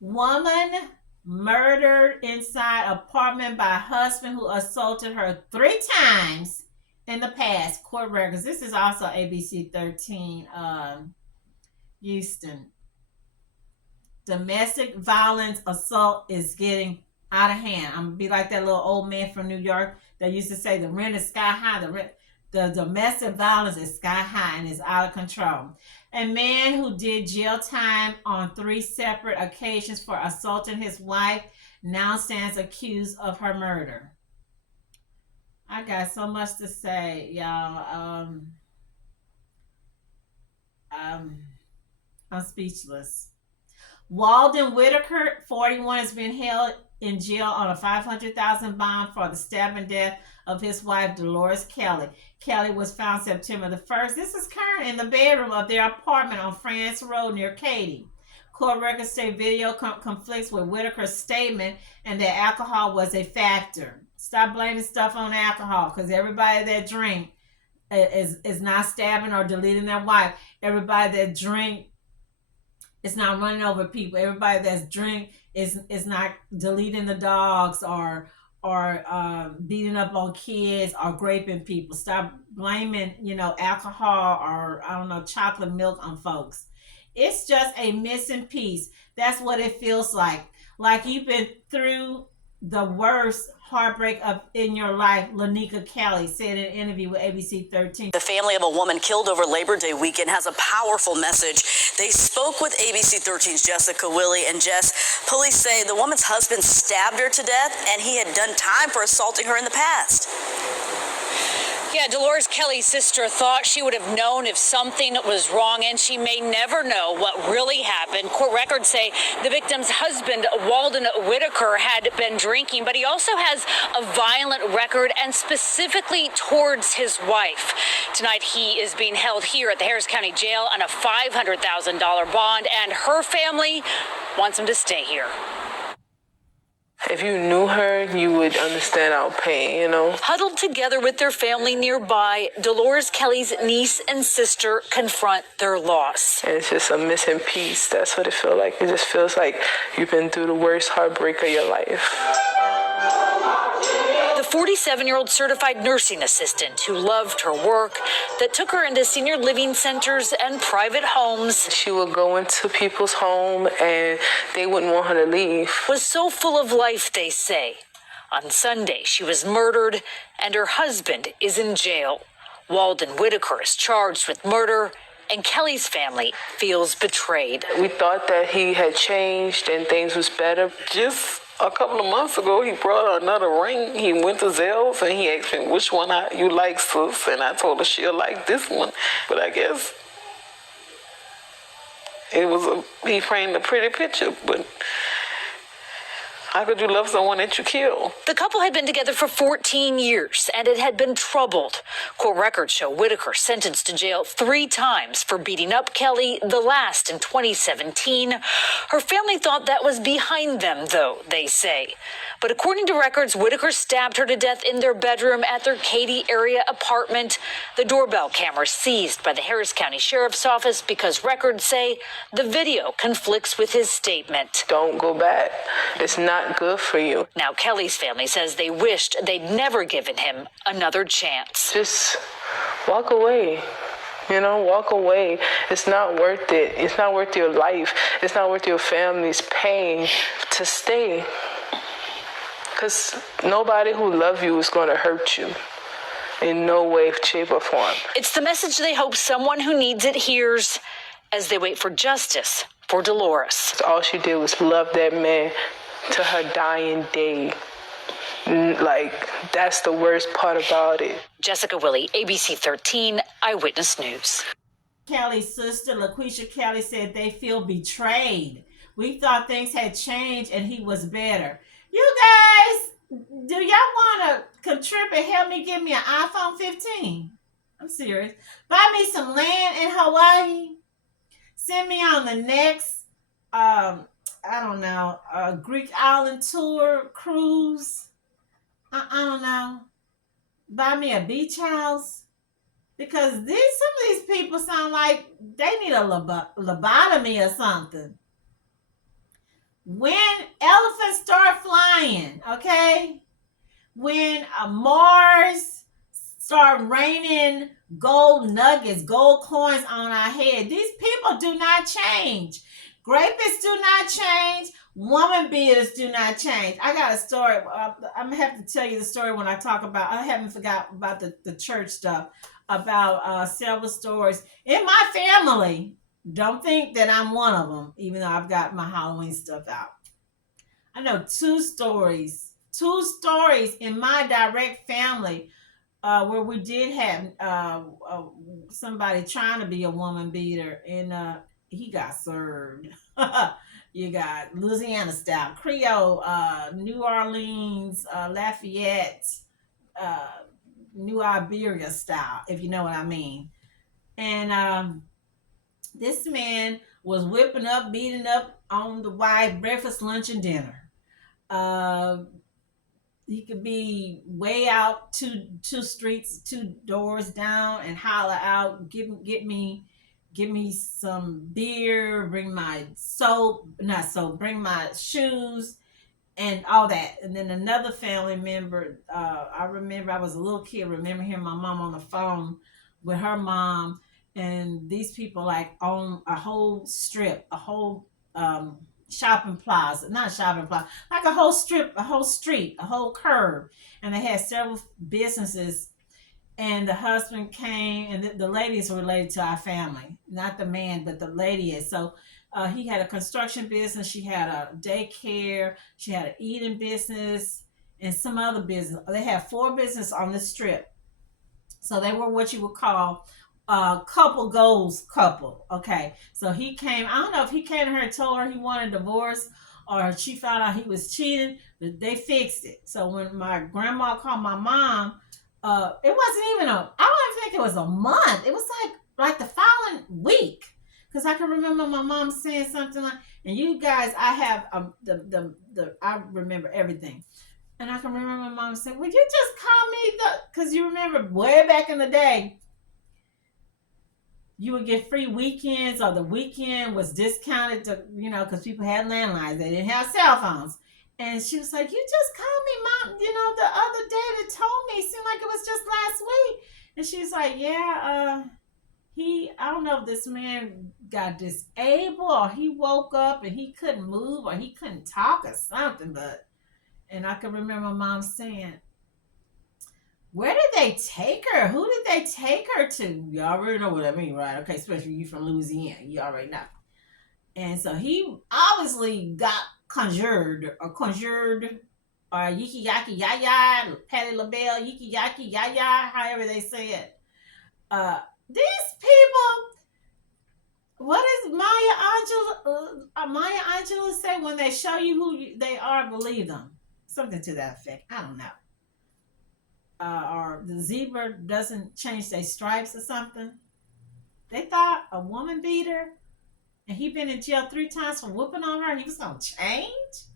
Woman murdered inside apartment by husband who assaulted her 3 times in the past. Court records. This is also ABC 13. Houston. Domestic violence assault is getting out of hand. I'm gonna be like that little old man from New York that used to say the rent is sky high. The domestic violence is sky high and is out of control. A man who did jail time on 3 separate occasions for assaulting his wife now stands accused of her murder. I got so much to say, y'all. Um, I'm speechless. Walden Whitaker, 41, has been held in jail on a $500,000 bond for the stabbing death of his wife, Dolores Kelly. Kelly was found September the 1st. This is current in the bedroom of their apartment on France Road near Katy. Court records say video conflicts with Whitaker's statement and that alcohol was a factor. Stop blaming stuff on alcohol, because everybody that drink is not stabbing or deleting their wife. Everybody that drink is not running over people. Everybody that's drink is not deleting the dogs or beating up on kids or raping people. Stop blaming alcohol or I don't know chocolate milk on folks. It's just a missing piece. That's what it feels like. Like you've been through the worst heartbreak of in your life, Lanika Kelly said in an interview with ABC 13. The family of a woman killed over Labor Day weekend has a powerful message. They spoke with ABC 13's Jessica Willie, and Jess, police say the woman's husband stabbed her to death and he had done time for assaulting her in the past. Yeah, Dolores Kelly's sister thought she would have known if something was wrong, and she may never know what really happened. Court records say the victim's husband, Walden Whitaker, had been drinking, but he also has a violent record, and specifically towards his wife. Tonight, he is being held here at the Harris County Jail on a $500,000 bond, and her family wants him to stay here. If you knew her, you would understand our pain, you know. Huddled together with their family nearby, Dolores Kelly's niece and sister confront their loss. And it's just a missing piece. That's what it feels like. It just feels like you've been through the worst heartbreak of your life. The 47-year-old certified nursing assistant who loved her work, that took her into senior living centers and private homes. She would go into people's home and they wouldn't want her to leave. Was so full of life, they say. On Sunday, she was murdered and her husband is in jail. Walden Whitaker is charged with murder, and Kelly's family feels betrayed. We thought that he had changed and things was better. Just a couple of months ago, he brought another ring. He went to Zell's and he asked me, which one you like, sis? And I told her she'll like this one. But I guess he framed a pretty picture, but how could you love someone that you kill? The couple had been together for 14 years, and it had been troubled. Court records show Whitaker sentenced to jail 3 times for beating up Kelly, the last in 2017. Her family thought that was behind them, though, they say. But according to records, Whitaker stabbed her to death in their bedroom at their Katy area apartment. The doorbell camera seized by the Harris County Sheriff's Office because records say the video conflicts with his statement. Don't go back. It's not good for you. Now, Kelly's family says they wished they'd never given him another chance. Just walk away. You know, walk away. It's not worth it. It's not worth your life. It's not worth your family's pain to stay. Because nobody who loves you is going to hurt you in no way, shape, or form. It's the message they hope someone who needs it hears as they wait for justice for Dolores. All she did was love that man to her dying day. Like, that's the worst part about it. Jessica Willie, ABC 13 Eyewitness News. Kelly's sister, LaQuisha Kelly, said they feel betrayed. We thought things had changed and he was better. You guys, do y'all want to contribute, help me get me an iPhone 15? I'm serious. Buy me some land in Hawaii. Send me on the next, I don't know, Greek island tour, cruise. I don't know. Buy me a beach house. Because some of these people sound like they need a lobotomy or something. When elephants start flying, okay? When Mars start raining gold nuggets, gold coins on our head, these people do not change. Rapists do not change. Woman beaters do not change. I got a story. I'm gonna have to tell you the story when I talk about. I haven't forgot about the church stuff. About several stories in my family. Don't think that I'm one of them, even though I've got my Halloween stuff out. I know two stories in my direct family where we did have somebody trying to be a woman beater, and he got served. You got Louisiana style, Creole, New Orleans, Lafayette, uh, New Iberia style, if you know what I mean. And this man was whipping up, beating up on the wife, breakfast, lunch, and dinner. Uh, he could be way out two streets, two doors down, and holler out, give me some beer, bring my soap, not soap, bring my shoes, and all that. And then another family member, I remember I was a little kid, remember hearing my mom on the phone with her mom, and these people like own a whole strip, a whole shopping plaza, not shopping plaza, like a whole strip, a whole street, a whole curb, and they had several businesses. And the husband came, and the lady is related to our family, not the man, but the lady is. So he had a construction business, she had a daycare, she had an eating business, and some other business. They had four businesses on the strip. So they were what you would call couple goals couple. Okay. So he came, I don't know if he came to her and told her he wanted a divorce or she found out he was cheating, but they fixed it. So when my grandma called my mom, it wasn't even I don't even think it was a month. It was like the following week. Because I can remember my mom saying something like, and you guys, I have I remember everything. And I can remember my mom saying, "Would you just call me the?" Because you remember way back in the day, you would get free weekends, or the weekend was discounted to, because people had landlines, they didn't have cell phones. And she was like, "You just called me, mom. The other day that told me. It seemed like it was just last week." And she was like, "Yeah, I don't know if this man got disabled or he woke up and he couldn't move or he couldn't talk or something." But and I can remember mom saying, "Where did they take her? Who did they take her to?" You already know what I mean, right? Okay, especially you from Louisiana, you already know. And so he obviously got conjured, or yiki yaki yaya, Patty LaBelle, yiki yaki yaya, however they say it. These people, what does Maya Angelou say? When they show you who they are, believe them. Something to that effect. I don't know. Or the zebra doesn't change their stripes or something. They thought a woman beater, and he been in jail 3 times for whooping on her, and he was gonna change.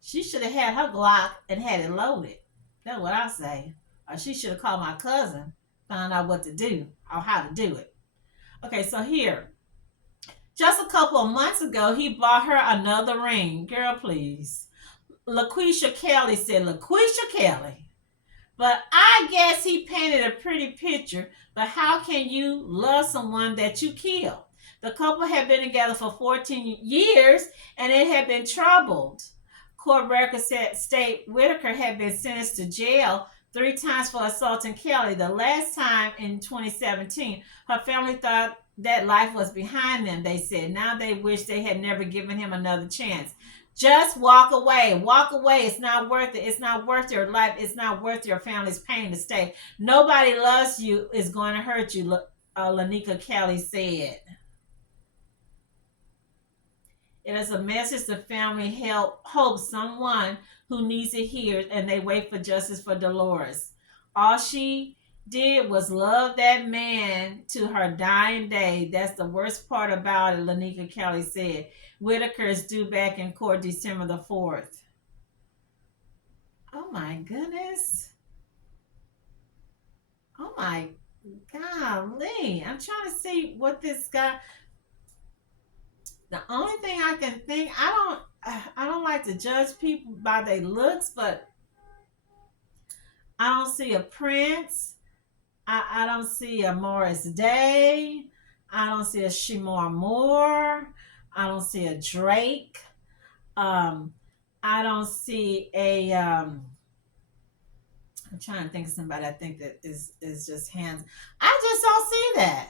She should have had her Glock and had it loaded. That's what I say. Or she should have called my cousin, found out what to do or how to do it. Okay, so here, just a couple of months ago, he bought her another ring. Girl, please. LaQuisha Kelly said, LaQuisha Kelly. But I guess he painted a pretty picture. But how can you love someone that you kill? The couple had been together for 14 years and it had been troubled. Court records state Whitaker had been sentenced to jail 3 times for assaulting Kelly. The last time in 2017, her family thought that life was behind them, they said. Now they wish they had never given him another chance. Just walk away. Walk away. It's not worth it. It's not worth your life. It's not worth your family's pain to stay. Nobody loves you is going to hurt you, Lanika Kelly said. It is a message the family hopes someone who needs it hears, and they wait for justice for Dolores. All she did was love that man to her dying day. That's the worst part about it, Lanika Kelly said. Whitaker is due back in court December the 4th. Oh my goodness. Oh my golly. I'm trying to see what this guy. The only thing I can think. I don't like to judge people by their looks, but I don't see a Prince. I don't see a Morris Day. I don't see a Shemar Moore. I don't see a Drake. Um, I don't see a. I'm trying to think of somebody I think that is just hands. I just don't see that.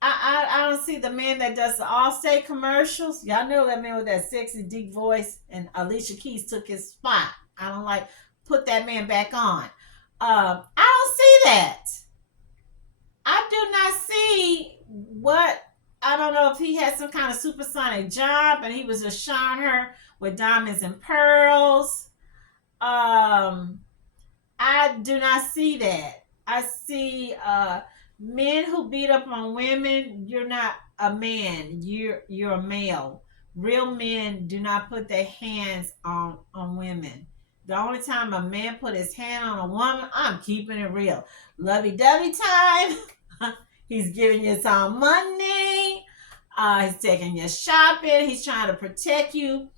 I don't see the man that does the Allstate commercials. Y'all know that man with that sexy deep voice, and Alicia Keys took his spot. I don't like put that man back on. I don't see that. I do not see what I don't know if he had some kind of supersonic job and he was just showing her with diamonds and pearls. I do not see that. I see men who beat up on women. You're not a man. You're a male. Real men do not put their hands on women. The only time a man put his hand on a woman, I'm keeping it real. Lovey-dovey time. He's giving you some money. He's taking you shopping. He's trying to protect you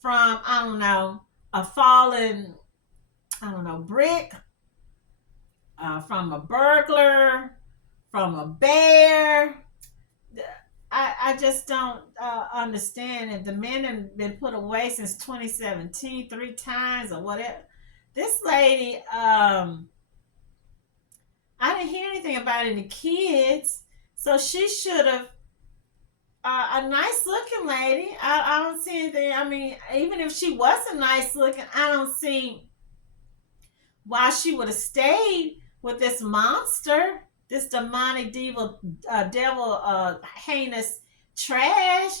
from, I don't know, a fallen, I don't know, brick, from a burglar, from a bear. I just don't understand. If the men have been put away since 2017 3 times or whatever, this lady, I didn't hear anything about any kids, so she should have. A nice looking lady. I don't see anything. I mean, even if she wasn't nice looking, I don't see why she would have stayed with this monster, this demonic devil, heinous trash.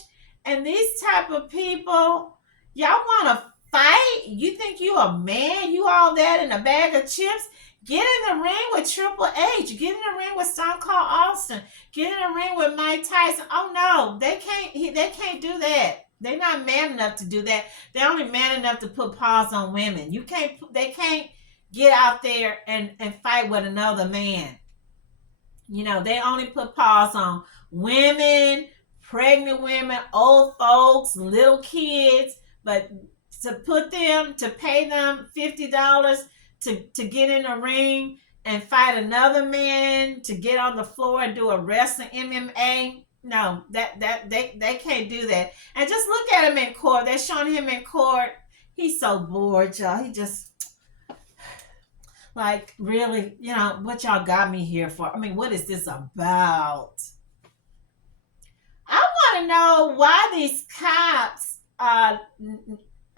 And these type of people, y'all want to fight? You think you a man? You all that in a bag of chips? Get in the ring with Triple H. Get in the ring with Stone Cold Austin. Get in the ring with Mike Tyson. Oh no, they can't. They can't do that. They're not man enough to do that. They're only man enough to put paws on women. You can't. They can't get out there and fight with another man. You know, they only put paws on women, pregnant women, old folks, little kids. But to pay them $50 to get in a ring and fight another man, to get on the floor and do a wrestling MMA, no, that they can't do that. And just look at him in court. They're showing him in court. He's so bored, y'all. He just like, really, what y'all got me here for? I mean, what is this about? I want to know why these cops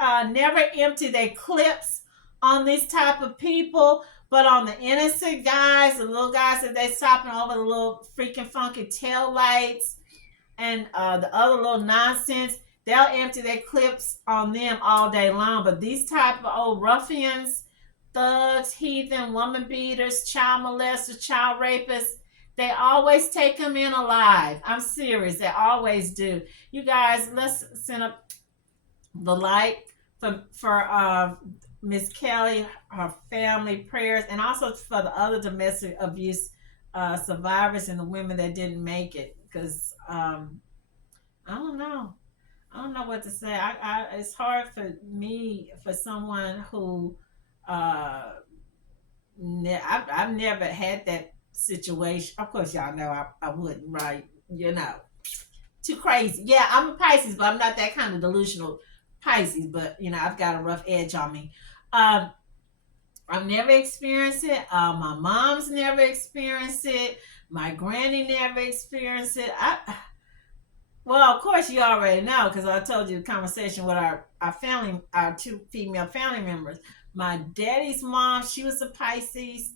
never empty their clips on these type of people, but on the innocent guys, the little guys that they stopping over the little freaking funky tail lights and the other little nonsense, they'll empty their clips on them all day long. But these type of old ruffians, thugs, heathen, woman beaters, child molesters, child rapists, they always take them in alive. I'm serious. They always do. You guys, let's send up the light for Miss Kelly, her family, prayers, and also for the other domestic abuse survivors and the women that didn't make it. Because I don't know. I don't know what to say. It's hard for me, for someone who I've never had that situation. Of course, y'all know I wouldn't, right? Too crazy. Yeah, I'm a Pisces, but I'm not that kind of delusional Pisces. But I've got a rough edge on me. I've never experienced it. My mom's never experienced it. My granny never experienced it. Well, of course, you already know because I told you the conversation with our family, our 2 female family members. My daddy's mom, she was a Pisces.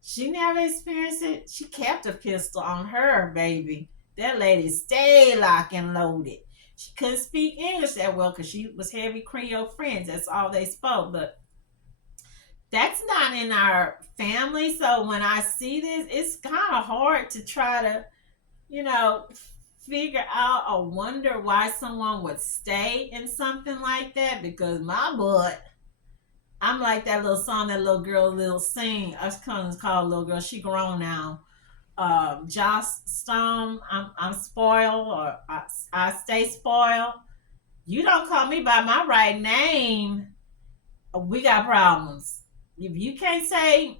She never experienced it. She kept a pistol on her, baby. That lady stayed locked and loaded. She couldn't speak English that well because she was heavy Creole French. That's all they spoke. But that's not in our family. So when I see this, it's kind of hard to try to, figure out or wonder why someone would stay in something like that. Because my butt, I'm like that little song that little girl sing. I was called little girl. She grown now. Joss Stone, I'm spoiled, or I stay spoiled. You don't call me by my right name, we got problems. If you can't say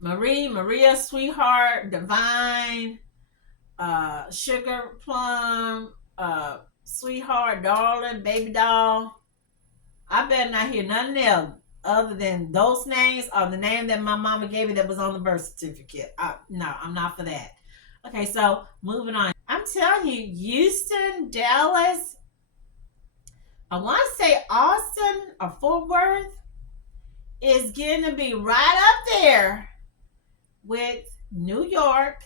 Maria, sweetheart, divine, sugar plum, sweetheart, darling, baby doll, I better not hear nothing else other than those names or the name that my mama gave me that was on the birth certificate. No, I'm not for that. Okay, so moving on. I'm telling you, Houston, Dallas, I want to say Austin or Fort Worth is getting to be right up there with New York,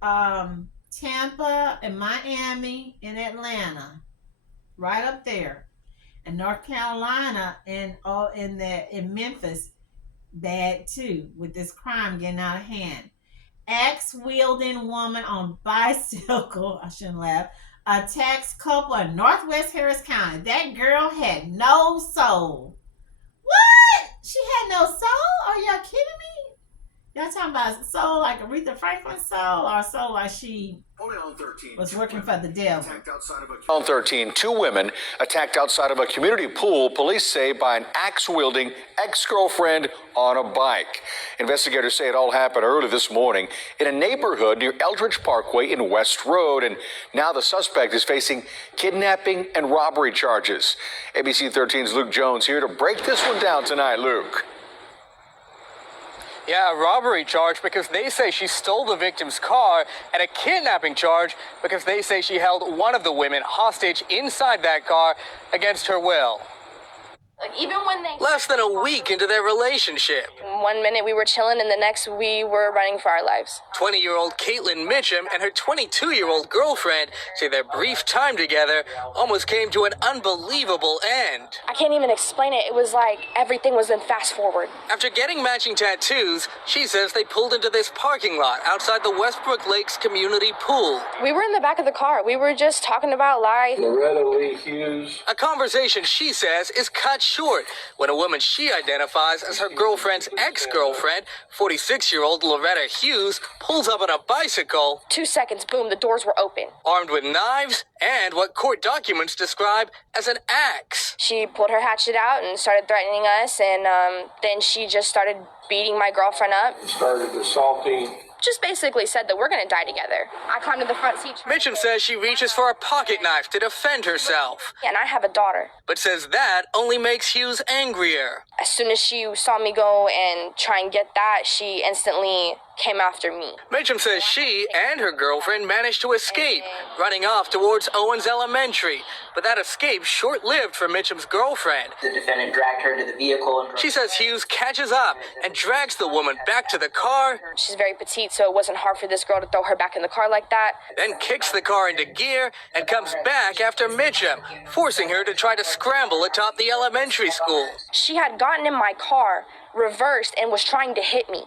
Tampa, and Miami, and Atlanta, right up there, and North Carolina, and in Memphis, bad too, with this crime getting out of hand. Axe wielding woman on bicycle, I shouldn't laugh, attacks couple in Northwest Harris County. That girl had no soul. What? She had no soul? Are y'all kidding me? Y'all talking about soul like Aretha Franklin's soul, or soul like she was working for the devil? On 13, two women attacked outside of a community pool, police say, by an axe-wielding ex-girlfriend on a bike. Investigators say it all happened early this morning in a neighborhood near Eldridge Parkway in West Road, and now the suspect is facing kidnapping and robbery charges. ABC 13's Luke Jones here to break this one down tonight. Luke. Yeah, a robbery charge because they say she stole the victim's car, and a kidnapping charge because they say she held one of the women hostage inside that car against her will. Like, even when they... Less than a week into their relationship. 1 minute we were chilling and the next we were running for our lives. 20-year-old Katelyn Mitcham and her 22-year-old girlfriend say their brief time together almost came to an unbelievable end. I can't even explain it. It was like everything was in fast forward. After getting matching tattoos, she says they pulled into this parking lot outside the Westbrook Lakes community pool. We were in the back of the car. We were just talking about life. Loretta Lee Hughes. A conversation she says is cut short when a woman she identifies as her girlfriend's ex-girlfriend, 46-year-old Loretta Hughes, pulls up on a bicycle. 2 seconds, boom, the doors were open. Armed with knives and what court documents describe as an axe. She pulled her hatchet out and started threatening us, and then she just started beating my girlfriend up. Started assaulting. Just basically said that we're going to die together. I climbed to the front seat. Mitcham says she reaches for a pocket knife to defend herself. And I have a daughter. But says that only makes Hughes angrier. As soon as she saw me go and try and get that, she instantly came after me. Mitcham says she and her girlfriend managed to escape, running off towards Owens Elementary. But that escape short-lived for Mitcham's girlfriend. The defendant dragged her into the vehicle. She says Hughes catches up and drags the woman back to the car. She's very petite, so it wasn't hard for this girl to throw her back in the car like that. Then kicks the car into gear and comes back after Mitcham, forcing her to try to scramble atop the elementary school. She had gotten in my car, reversed, and was trying to hit me.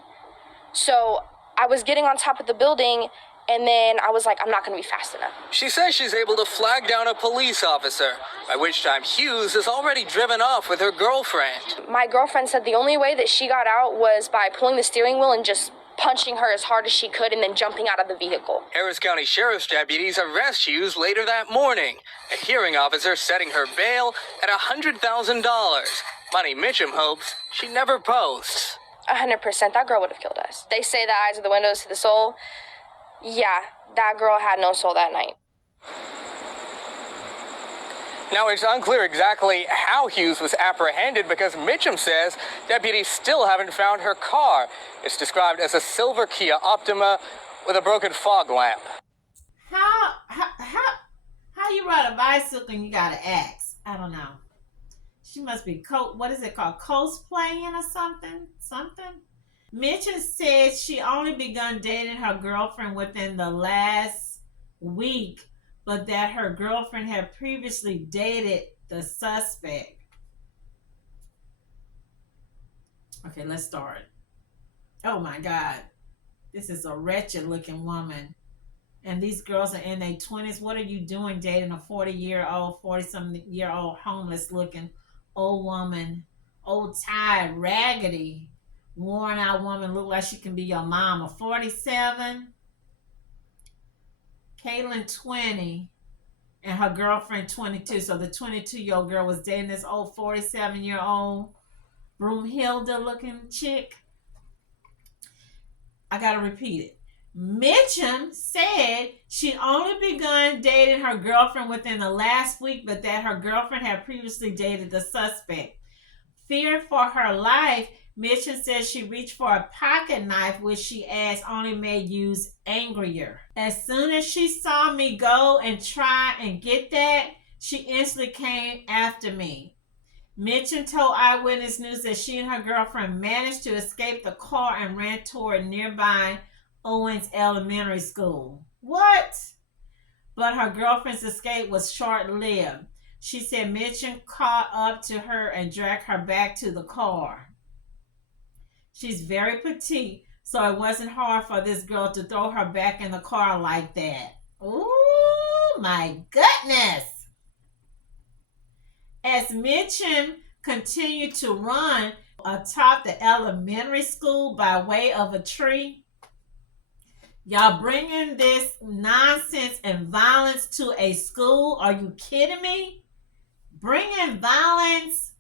So I was getting on top of the building, and then I was like, I'm not going to be fast enough. She says she's able to flag down a police officer, by which time Hughes is already driven off with her girlfriend. My girlfriend said the only way that she got out was by pulling the steering wheel and just punching her as hard as she could and then jumping out of the vehicle. Harris County Sheriff's deputies arrest Hughes later that morning, a hearing officer setting her bail at $100,000, money Mitcham hopes she never posts. 100%, that girl would have killed us. They say the eyes are the windows to the soul. Yeah, that girl had no soul that night. Now, it's unclear exactly how Hughes was apprehended because Mitcham says deputies still haven't found her car. It's described as a silver Kia Optima with a broken fog lamp. How you ride a bicycle and you got an axe? I don't know. She must be what is it called? Cosplaying or something? Mitcham said she only begun dating her girlfriend within the last week, but that her girlfriend had previously dated the suspect. Okay, let's start. Oh my God. This is a wretched looking woman. And these girls are in their 20s. What are you doing dating a 40-something-year-old homeless looking old woman? Old, tired, raggedy, worn out woman, look like she can be your mama. 47. Katelyn 20. and her girlfriend 22. So the 22-year-old girl was dating this old 47-year-old Broomhilda looking chick. I gotta repeat it. Mitcham said she only begun dating her girlfriend within the last week, but that her girlfriend had previously dated the suspect. Feared for her life, Mitcham says she reached for a pocket knife, which she adds only made use angrier. As soon as she saw me go and try and get that, she instantly came after me. Mitcham told Eyewitness News that she and her girlfriend managed to escape the car and ran toward nearby Owens Elementary School. What? But her girlfriend's escape was short-lived. She said Mitcham caught up to her and dragged her back to the car. She's very petite, so it wasn't hard for this girl to throw her back in the car like that. Ooh, my goodness. As Mitcham continued to run atop the elementary school by way of a tree, y'all bringing this nonsense and violence to a school? Are you kidding me? Bringing violence,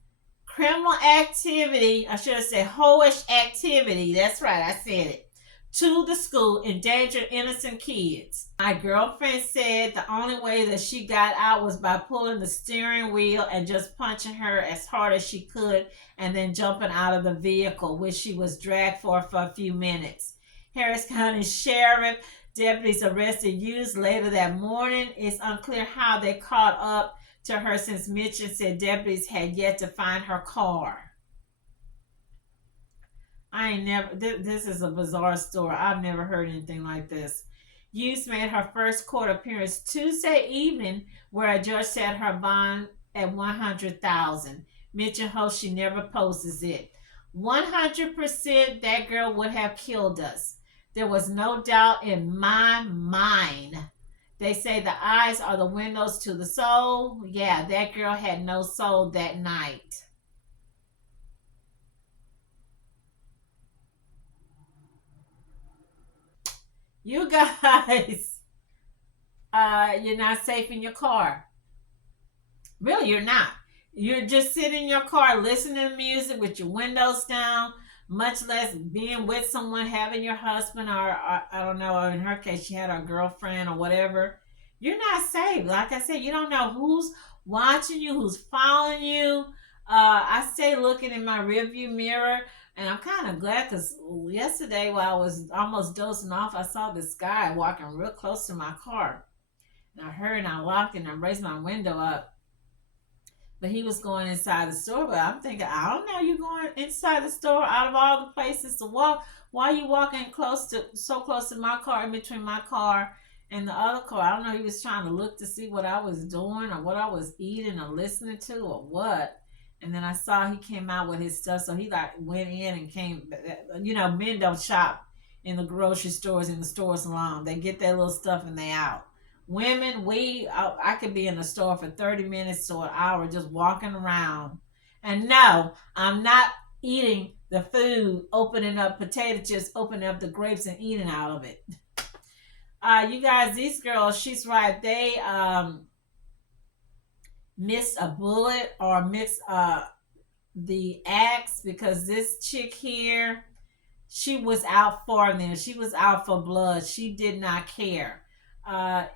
criminal activity, I should have said hoish activity, that's right, I said it, to the school, endangering innocent kids. My girlfriend said the only way that she got out was by pulling the steering wheel and just punching her as hard as she could and then jumping out of the vehicle, which she was dragged for a few minutes. Harris County Sheriff deputies arrested youths later that morning. It's unclear how they caught up to her since Mitcham said deputies had yet to find her car. This is a bizarre story. I've never heard anything like this. Youths made her first court appearance Tuesday evening, where a judge set her bond at $100,000. Mitcham hopes she never posts it. 100% that girl would have killed us. There was no doubt in my mind. They say the eyes are the windows to the soul. Yeah, that girl had no soul that night. You guys, you're not safe in your car. Really, you're not. You're just sitting in your car listening to music with your windows down, much less being with someone, having your husband, or I don't know, in her case, she had her girlfriend or whatever. You're not safe. Like I said, you don't know who's watching you, who's following you. I stay looking in my rearview mirror, and I'm kind of glad because yesterday while I was almost dozing off, I saw this guy walking real close to my car. And I heard and I locked and I raised my window up. But he was going inside the store. But I'm thinking, I don't know, you going inside the store out of all the places to walk. Why are you walking so close to my car, in between my car and the other car? I don't know, he was trying to look to see what I was doing or what I was eating or listening to or what. And then I saw he came out with his stuff. So he like went in and came. You know, men don't shop in the grocery stores, in the stores alone. They get their little stuff and they out. Women, I could be in the store for 30 minutes to an hour just walking around. And no, I'm not eating the food, opening up potato chips, opening up the grapes and eating out of it. You guys, these girls, she's right. They missed a bullet or missed the axe, because this chick here, she was out for them. She was out for blood. She did not care.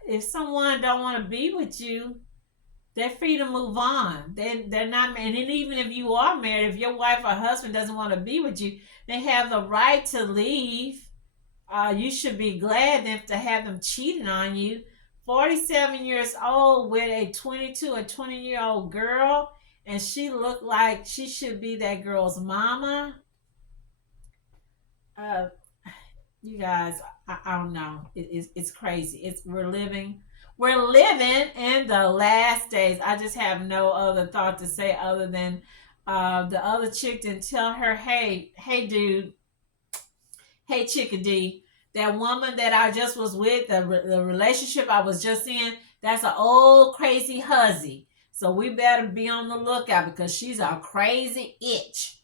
If someone don't want to be with you, they're free to move on. They're not, and then even if you are married, if your wife or husband doesn't want to be with you, they have the right to leave. You should be glad to have them cheating on you. 47 years old with a 22 or 20-year-old girl, and she looked like she should be that girl's mama. You guys, I don't know. It's crazy. We're living in the last days. I just have no other thought to say other than the other chick didn't tell her, hey dude, hey chickadee, that woman that I just was with, the relationship I was just in, that's an old crazy hussy. So we better be on the lookout because she's a crazy itch.